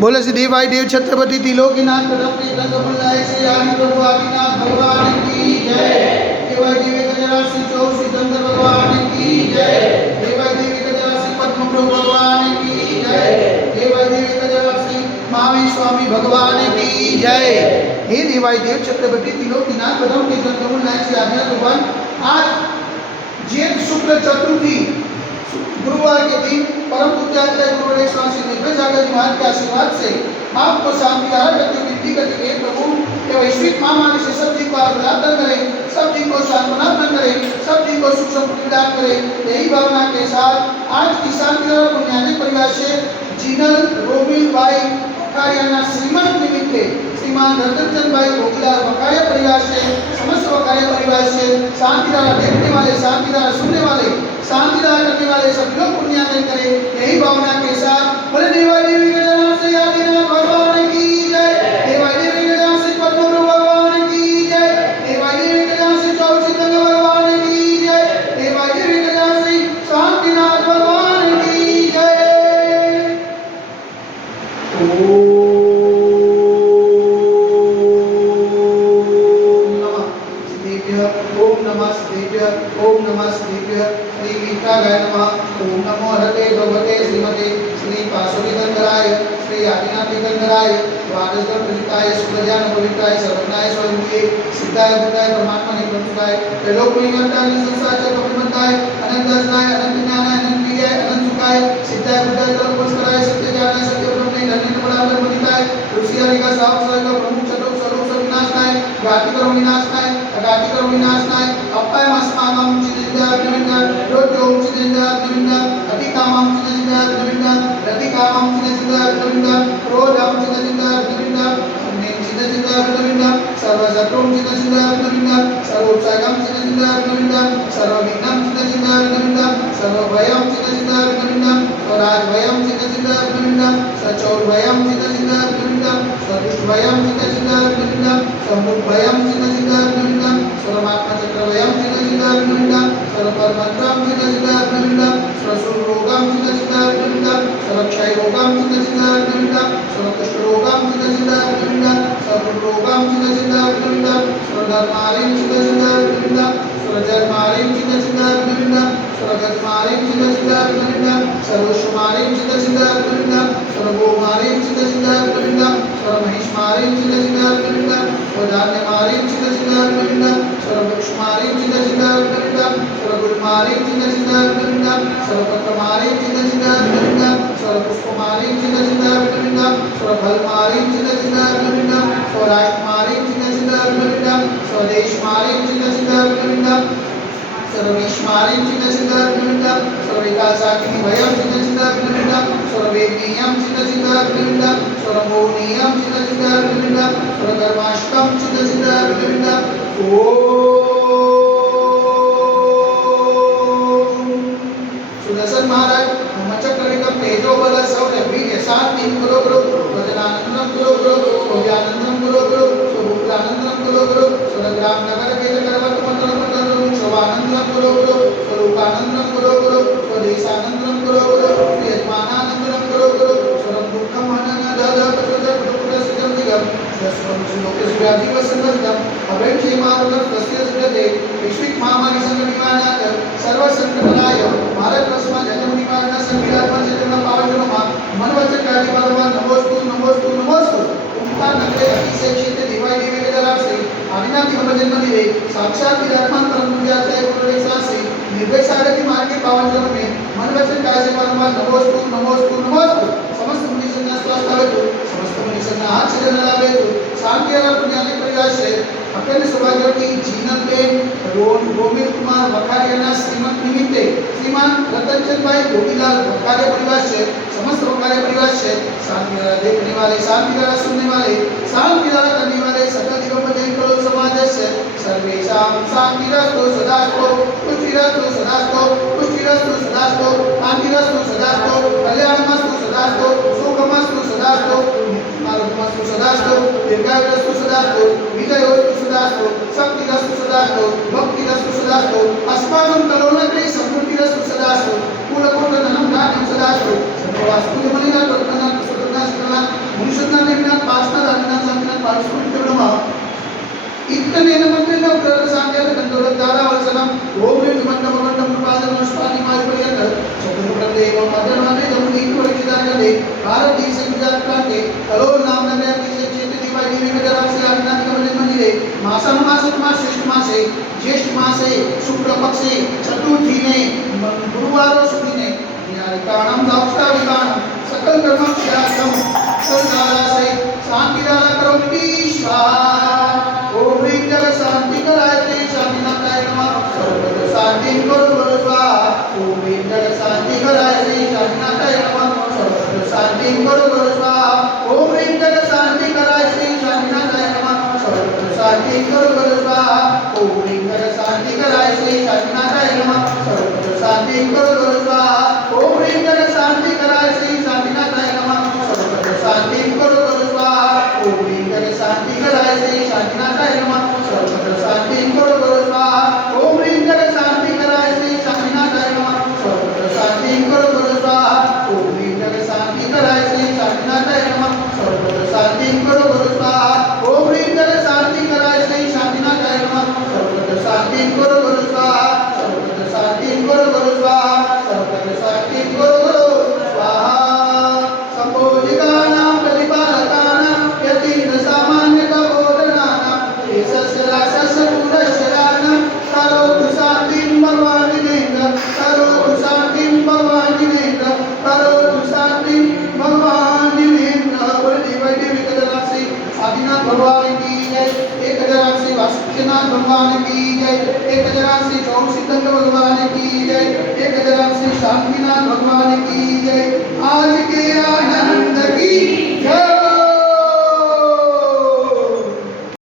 बोले श्री देवाई देव छत्रपति त्रिलोकीनाथ श्री आदि प्रभु आदिनाथ भगवान की जय। देवाई देवी गजरा श्री चौर श्री शंकर भगवान की जय। देवाई देवी गजरा श्री पद्म प्रभु भगवान की जय। देवाई देवी गजरा श्री महावीर स्वामी भगवान की जय। हे देवाई देव छत्रपति त्रिलोकीनाथ प्रथम के श्री आदिनाथ भगवान आज जेठ शुक्ल चतुर्थी गुरुवार के दिन परम पूज्याचार्य गुरुदेव स्वामी निर्भय सागर जी महाराज के आशीर्वाद से आपको शांति करते वृद्धि करते हुए प्रभु के वैश्विक महामारी से सब जी को आराधना करें, सब जी को सांत्वना करें, सब जी को सुख समृद्धि प्रदान करें। यही भावना के साथ आज की शांति और बुनियादी परिवार से जीनल रोबिल भाई वकारियाना श्रीमंत निमित्ते श्रीमान रतनचंद भाई भोगीलाल वकारिया परिवार से समस्त वकारिया परिवार से शांतिदारा देखने वाले, शांतिदारा सुनने वाले, शांतिदारा करने वाले सभी लोग पुण्यार्जन करें। यही भावना के साथ बोले देवाई देवी के नाम से आदिनाथ भगवान की जय। देवाई देवी के नाम से पद्म प्रभु भगवान की जय। देवाई देवी के नाम से चौर सिद्धंग भगवान की जय। देवाई देवी के नाम से शांतिनाथ भगवान की जय। ओम नमः शिवाय। ओम नमः शिवाय। श्री विठ्ठलाय नमः। ओम नमो हरते भगवते श्रीमते श्री पार्श्वतीधराय श्री आदिनाथीधराय द्वादश प्रसिद्धाय सुप्रजान पवित्राय सर्वज्ञाय स्वरूपे सिद्धाय बुद्धाय परमात्मने प्रमुखाय त्रिलोक निगंताय संसार चक्रवर्तीमताय अनंतस्नाय अनंत ज्ञानाय अनंत विजय अनंत सुखाय सिद्धाय बुद्धाय तत्पस्कराय सत्य ज्ञानाय सत्य ब्रह्मणे धन्य परापर मुदिताय ऋषि हरिका साहब सर्व प्रमुख चतुर्थ स्वरूप सब विनाशनाय घाती करो विनाशनाय अघाती करो विनाशनाय अपाय मस्मानम चिदिंदा विनविंदा रोजो चिदिंदा विनविंदा अतिकामम चिदिंदा विनविंदा रतिकामम चिदिंदा विनविंदा क्रोधम चिदिंदा विनविंदा नेम चिदिंदा विनविंदा सर्वशत्रुम चिदिंदा विनविंदा सर्वोपसागम चिदिंदा विनविंदा सर्वविघ्नं चिदिंदा विनविंदा सर्वभयं चिदिंदा विनविंदा स्वराजभयं चिदिंदा विनविंदा सचौरभयं चिदिंदा विनविंदा सदुष्टभयं चिदिंदा विनविंदा समुद्भयं चिदिंदा विनविंदा सर्वमात्मचक्रभयं चिदिंदा विनविंदा सर्वपरमंत्रं चिदिंदा विनविंदा सर्वसुरोगं चिदिंदा विनविंदा सर्वक्षयरोगं चिदिंदा विनविंदा सर्वकुष्ठरोगं चिदिंदा विनविंदा सर्वरोगं चिदिंदा विनविंदा सर्वधर्मारिं चिदिंदा विनविंदा सर्वजन्मारिं चिदिंदा विनविंदा सर्वगतमारिं चिदिंदा विनविंदा सर्वशुमारिं चिदिंदा विनविंदा सर्वगोमारिं चिदिंदा विनविंदा सर्वमहिषमारिं चिदिंदा विनविंदा सर्वधान्यमारिं चिदिंदा विनविंदा सर्ववृक्षमारिं चिदिंदा विनविंदा सर्वगुणमारिं चिदिंदा विनविंदा सर्वपत्रमारिं चिदिंदा विनविंदा सर्वपुष्पमारिं चिदिंदा विनविंदा सर्वफलमारिं चिदिंदा विनविंदा स्वराजमारिं चिदिंदा विनविंदा स्वदेशमारिं चिदिंदा विनविंदा सर्वविश्वमारिं चिदिंदा विनविंदा सर्वविकासाकिनी भयं चिदिंदा विनविंदा सर्ववेदनीयं चिदिंदा विनविंदा सर्वमोहनीयं चिदिंदा विनविंदा सर्वकर्माष्टकं चिदिंदा विनविंदा सुदर्शन महाराज ब्रह्मचक्रविक्रम तेजोबल शौर्य वीर्य शांति गुरु गुरु वजनानंदम गुरु गुरु भोजानंदम गुरु गुरु स्वरूपानंदम गुरु गुरु स्वग्राम नगर के करवत मंडल मंडल शोभानंदम गुरु गुरु स्वरूपानंदम गुरु गुरु स्वदेशानंदम गुरु गुरु यजमानानंदम गुरु गुरु स्वरम दुःखम हनन दद प्रसुद प्रपुट सिद्धम दिगम दस्वम श्लोके सुराधि वसंतम अभेक्षे मारुतम तस्य सुदते वैश्विक महामारी संकट निवारणार्थ सर्व संकटनाय भारत वर्षमा जन्म निवारण संविधान चेतना पावनमा मन वचन कार्य परमान नमोस्तु नमोस्तु नमोस्तु उनका नगरे अतिशय क्षेत्र देवाई देवी के दरबार से आदिनाथ हम जन्म दिवे साक्षात विराजमान परम पूज्याचार्य गुरुदेव शास्त्री निर्भय सागर की मार्ग के पावन जन्म में मन वचन कार्य से परमान नमोस्तु नमोस्तु नमोस्तु समस्त मुनि संन्यास स्वास्थ्य हेतु समस्त मुनि संन्यास हाथ से जन लाभ हेतु शांति और पुण्यानि परिवार से अखंड सौभाग्यवती जीनल बेन रोमिल कुमार वकारियाना श्रीमंत निमित्ते श्रीमान रतनचंद भाई भोगीलाल वकारिया परिवार से समस्त वकारिया परिवार से शांति देखने वाले, शांति द्वारा सुनने वाले, शांति द्वारा करने वाले सकल दिगंबर कलो समाज से सर्वेषां शांतिरस्तु सदास्तु पुष्टिरस्तु सदास्तु पुष्टिरस्तु सदास्तु शांतिरस्तु सदास्तु कल्याणमस्तु सदास्तु सुखमस्तु सदास्तु आरोग्यमस्तु सदास्तु दीर्घायुरस्तु सदास्तु विजयोस्तु सदास्तु शक्तिरस्तु सदास्तु भक्तिरस्तु सदास्तु अस्माकं कलोनग्रे समृद्धिरस्तु सदास्तु कुलकुटननं धान्यं सदास्तु सर्ववास्तु जमनिना प्रत्नना सुतना भारत देश गुजरात प्रांते कलोल नाम नगरे से चैत्र दिवाळी देवी गजरासी आदिनाथ कमल मंदिरे मासन मासमा श्रेष्ठ मासे ज्येष्ठ मासे शुक्ल पक्षे चतुर्थी ने गुरुवार सुधीने निराकारणम दावष्टा विधान सकल कर्म क्षयाक्रम सदारा से शांति दारा करोति स्वाहा ओम ह्रीं जग शांति कराय श्री शांतिनाथाय नमः सर्वत्र शांति करो स्वाहा ओम ह्रीं जग शांति कराय श्री शांतिनाथाय नमः सर्वत्र शांति करो स्वाहा ओम ह्रीं जग शांति कराय श्री शांतिनाथाय नमः सर्वत्र शांति करो स्वाहा ओम ह्रीं जग शांति कराय श्री शांतिनाथाय नमः सर्वत्र शांति करो स्वाहा ओम ह्रीं जग शांति कराय श्री शांतिनाथाय नमः सर्वत्र शांति करो स्वाहा ओम ह्रीं जग शांति कराय श्री शांतिनाथाय नमः सर्वत्र शांति करो स्वाहा ओम ह्रीं जग शांति कराय श्री शांतिनाथाय नमः सर्वत्र शांति करो स्वाहा ओम ह्रीं जग शांति कराय श्री शांतिनाथाय नमः सर्वत्र शांति करो स्वाहा ओम ह्रीं जग शांति कराय श्री शांतिनाथाय नमः सर्वत्र शांति करो स्वाहा सर्वत्र शांति करो स्वाहा सर्वत्र शांति करो स्वाहा संभोजिकानां प्रतिपालकानां यतीन्द्र सामान्य कबोधनानां येषस्य रासस्य पुरश्चराणां करोतु शान्तिं भगवान् जिनेन्द्र करोतु शान्तिं भगवान् जिनेन्द्र करोतु शान्तिं भगवान् जिनेन्द्र बोले देवाय देवी गजरासी आदिनाथ भगवान की जय एक गजरासी वासुकीनाथ भगवान की जय एक गजरासी चौसिद्धंग भगवान की जय एक गजरासी शांतिनाथ भगवान की जय आज के आनंद